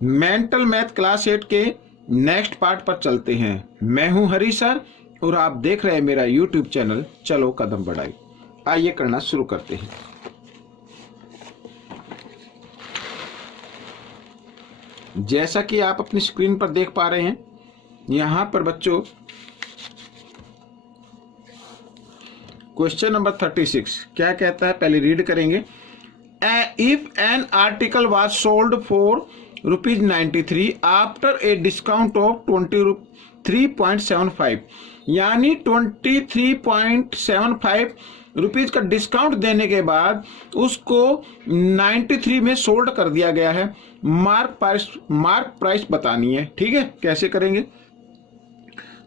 Mental math class 8 के next part पर चलते हैं। मैं हूं हरी सर और आप देख रहे हैं मेरा यूट्यूब चैनल चलो कदम बढ़ाई। आइए करना शुरू करते हैं। जैसा कि आप अपनी स्क्रीन पर देख पा रहे हैं, यहां पर बच्चों क्वेश्चन नंबर 36 क्या कहता है, पहले रीड करेंगे। If an article was sold for ₹93 after a discount of 23.75, यानी 23.75 रुपीज का डिस्काउंट देने के बाद उसको 93 में सोल्ड कर दिया गया है। मार्क प्राइस बतानी है। ठीक है, कैसे करेंगे?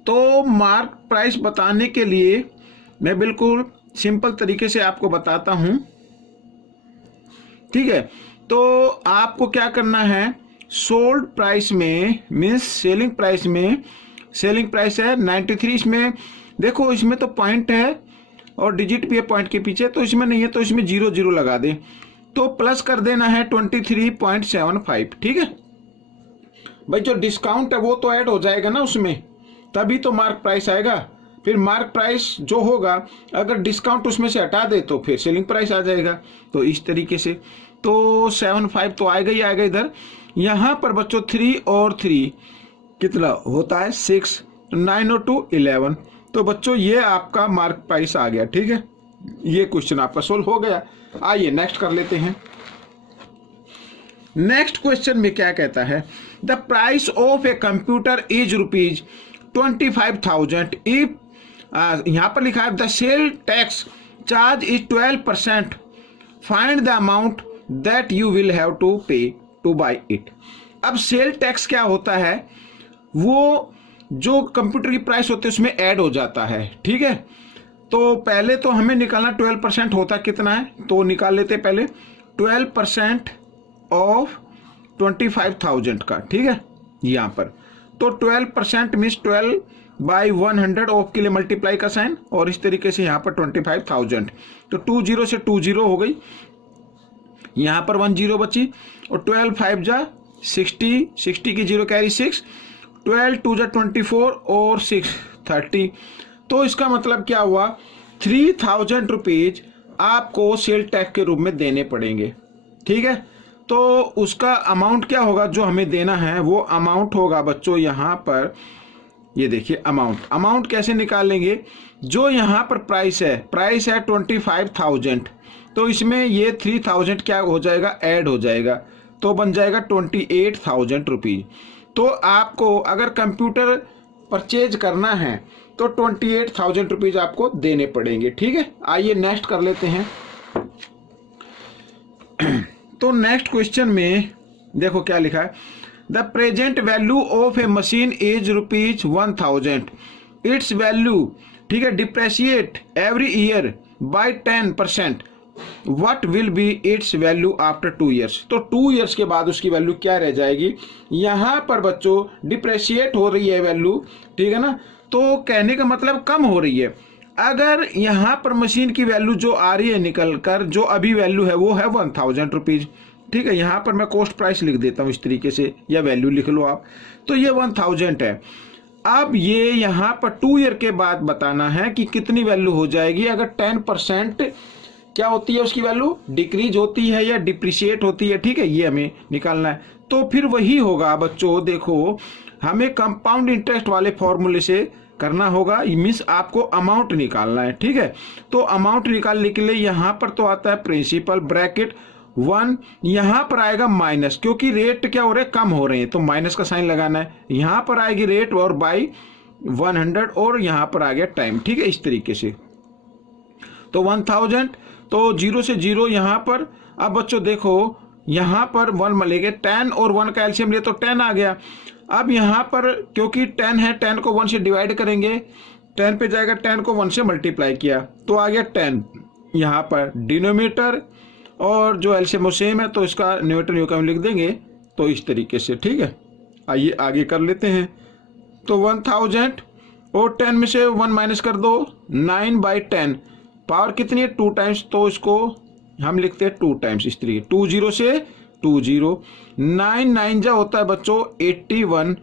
तो मार्क प्राइस बताने के लिए मैं बिल्कुल सिंपल तरीके से आपको बताता हूं। ठीक है, तो आपको क्या करना है, सोल्ड प्राइस में मीन्स सेलिंग प्राइस में, सेलिंग प्राइस है 93, इसमें देखो इसमें तो पॉइंट है और डिजिट भी है पॉइंट के पीछे, तो इसमें नहीं है तो इसमें 00 लगा दे, तो प्लस कर देना है 23.75। ठीक है भाई, जो डिस्काउंट है वो तो ऐड हो जाएगा ना उसमें, तभी तो मार्क प्राइस आएगा। फिर मार्क प्राइस जो होगा अगर डिस्काउंट उसमें से हटा दे तो फिर सेलिंग प्राइस आ जाएगा। तो इस तरीके से तो 75 तो आएगा ही आएगा इधर। यहां पर बच्चों 3 और 3 कितना होता है 6, 9 और 2 11। तो बच्चों ये आपका मार्क प्राइस आ गया। ठीक है, ये क्वेश्चन आपका सोल्व हो गया। आइए नेक्स्ट कर लेते हैं। नेक्स्ट क्वेश्चन में क्या कहता है, the price of a computer is ₹25,000 if यहां पर लिखा है the sale tax charge is 12%, find the amount that you will have to pay to buy it. अब सेल टैक्स क्या होता है, वो जो कंप्यूटर की प्राइस होती है उसमें ऐड हो जाता है। ठीक है, तो पहले तो हमें निकालना 12% होता कितना है, तो निकाल लेते पहले 12% ऑफ 25,000 का। ठीक है, यहां पर तो 12% मीन्स 12/100 ऑफ के लिए मल्टीप्लाई का साइन, और इस तरीके से यहां पर 25,000, तो 20 से 20 हो गई, यहां पर 10 बची, और 12 5 जा 60, 60 की 0 कैरी 6, 12 2 जा 24 और 6 30। तो इसका मतलब क्या हुआ, 3,000 रुपीज आपको सेल टैक्स के रूप में देने पड़ेंगे। ठीक है, तो उसका अमाउंट क्या होगा जो हमें देना है, वो अमाउंट होगा बच्चों यहां पर, ये देखिए अमाउंट कैसे निकालेंगे, जो यहां पर प्राइस है 25,000, तो इसमें ये 3,000 क्या हो जाएगा, ऐड हो जाएगा, तो बन जाएगा 28,000 रुपीज। तो आपको अगर कंप्यूटर परचेज करना है तो 28,000 रुपीज आपको देने पड़ेंगे। ठीक है, आइए नेक्स्ट कर लेते हैं। तो नेक्स्ट क्वेश्चन में देखो क्या लिखा है, the present value of a machine is ₹1,000, its value, ठीक है, depreciate every year by 10%, what will be its value after 2 years. तो 2 ईयर्स के बाद उसकी वैल्यू क्या रह जाएगी, यहां पर बच्चों डिप्रेशिएट हो रही है वैल्यू। ठीक है ना, तो कहने का मतलब कम हो रही है। अगर यहां पर मशीन की वैल्यू जो आ रही है निकल कर, जो अभी वैल्यू है वो है 1,000 रुपीज। ठीक है, यहां पर मैं कॉस्ट प्राइस लिख देता हूं इस तरीके से, या वैल्यू लिख लो आप, तो ये 1,000 है। अब ये यहां पर 2 ईयर के बाद बताना है कि कितनी वैल्यू हो जाएगी। अगर 10% क्या होती है उसकी वैल्यू, डिक्रीज होती है या डिप्रिशिएट होती है। ठीक है, ये हमें निकालना है, तो फिर वही होगा बच्चों, देखो हमें कंपाउंड इंटरेस्ट वाले फॉर्मूले से करना होगा, मीन्स आपको अमाउंट निकालना है। ठीक है, तो अमाउंट निकालने के लिए यहां पर तो आता है प्रिंसिपल ब्रैकेट 1, यहां पर आएगा माइनस, क्योंकि रेट क्या हो रहे हैं, कम हो रहे हैं, तो माइनस का साइन लगाना है। यहां पर आएगी रेट और बाई 100, और यहां पर आ गया टाइम। ठीक है, इस तरीके से तो 1,000, तो 0 से 0 यहां पर। अब बच्चों देखो यहां पर 1 मिलेगा, 10 और 1 का एलसीएम लिया तो 10 आ गया। अब यहां पर क्योंकि 10 है, 10 को 1 से डिवाइड करेंगे, 10 पे जाएगा, 10 को 1 से मल्टीप्लाई किया तो आ गया 10 यहां पर डिनोमिनेटर, और जो एलसीएम सेम है तो इसका न्यूमरेटर न्यूमरेटर लिख देंगे, तो इस तरीके से। ठीक है, आइए आगे कर लेते हैं। तो 1,000 और 10 में से 1 माइनस कर दो, 9/10, पावर कितनी है 2 टाइम्स, तो इसको हम लिखते हैं 2 टाइम्स इस तरीके, 20 से 20, 9 9 जा होता है बच्चों 81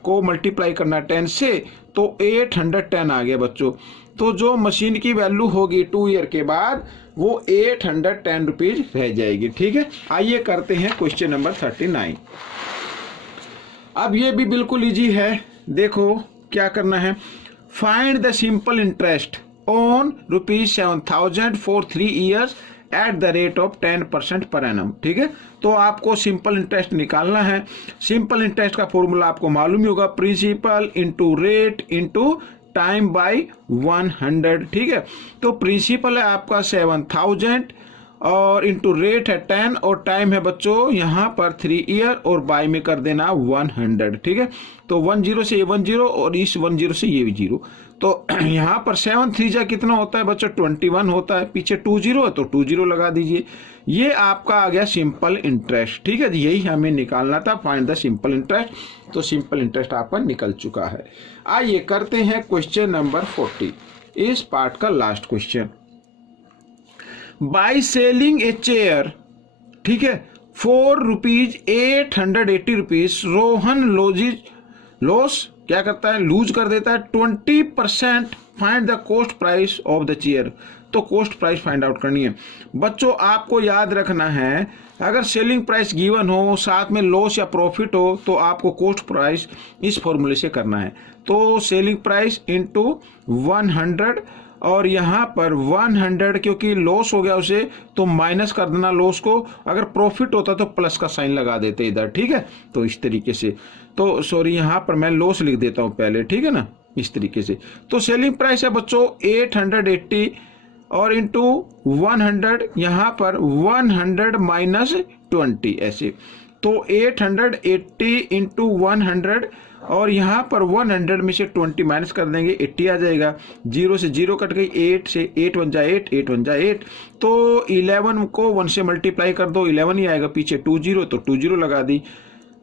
को मल्टीप्लाई करना 10 से, तो 810 आ गया बच्चों। तो जो मशीन की वैल्यू होगी 2 ईयर के बाद वो 810 रुपीज रह जाएगी। ठीक है, आइए करते हैं क्वेश्चन नंबर 39। अब ये भी बिल्कुल इजी है, देखो क्या करना है। Find the simple interest on ₹7,000 for 3 years at the rate of 10% per annum. ठीक है, तो आपको सिंपल इंटरेस्ट निकालना है। सिंपल इंटरेस्ट का फॉर्मूला आपको मालूम ही होगा, principal into rate into time by 100। ठीक है, तो प्रिंसिपल है आपका 7,000 और इंटू रेट है 10 और टाइम है बच्चों यहाँ पर 3 ईयर और बाय में कर देना 100। ठीक है, तो 10 से ये 10 और इस 10 से ये भी 0, तो यहाँ पर 7 3 जा कितना होता है बच्चों 21 होता है, पीछे 20 है तो 20 लगा दीजिए। ये आपका आ गया सिंपल इंटरेस्ट। ठीक है, यही हमें निकालना था, फाइंड द सिंपल इंटरेस्ट। तो सिंपल इंटरेस्ट आपका निकल चुका है। आइए करते हैं क्वेश्चन नंबर 40, इस पार्ट का last question. By selling a chair, ठीक है, फॉर ₹880, रोहन लॉस क्या करता है, लूज कर देता है 20%। Find the cost price of the chair, तो कॉस्ट प्राइस फाइंड आउट करनी है बच्चों। आपको याद रखना है, अगर सेलिंग प्राइस गिवन हो साथ में लॉस या प्रॉफिट हो तो आपको कॉस्ट प्राइस इस फॉर्मूले से करना है। तो सेलिंग प्राइस इंटू 100 और यहाँ पर 100, क्योंकि लॉस हो गया उसे तो माइनस कर देना लॉस को, अगर प्रॉफिट होता तो प्लस का साइन लगा देते इधर। ठीक है, तो इस तरीके से, तो सॉरी यहाँ पर मैं लॉस लिख देता हूँ पहले। ठीक है ना, इस तरीके से। तो सेलिंग प्राइस है बच्चों 880 और इंटू 100, यहाँ पर 100 माइनस 20 ऐसे, तो 880 इंटू 100 और यहाँ पर 100 में से 20 माइनस कर देंगे 80 आ जाएगा। 0 से 0 कट गई, 8 से 8 1 जा 8, 8 1 जा 8, तो 11 को 1 से मल्टीप्लाई कर दो 11 ही आएगा, पीछे 20 तो 20 लगा दी।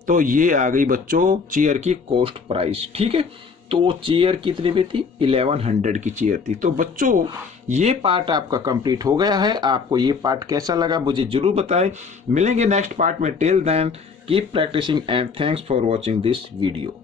तो ये आ गई बच्चों चेयर की कॉस्ट प्राइस। ठीक है, तो चेयर कितने में थी, 1100 की चेयर थी। तो बच्चों ये पार्ट आपका कंप्लीट हो गया है। आपको ये पार्ट कैसा लगा मुझे जरूर बताएं। मिलेंगे नेक्स्ट पार्ट में। Till then keep practising and thanks for watching this video.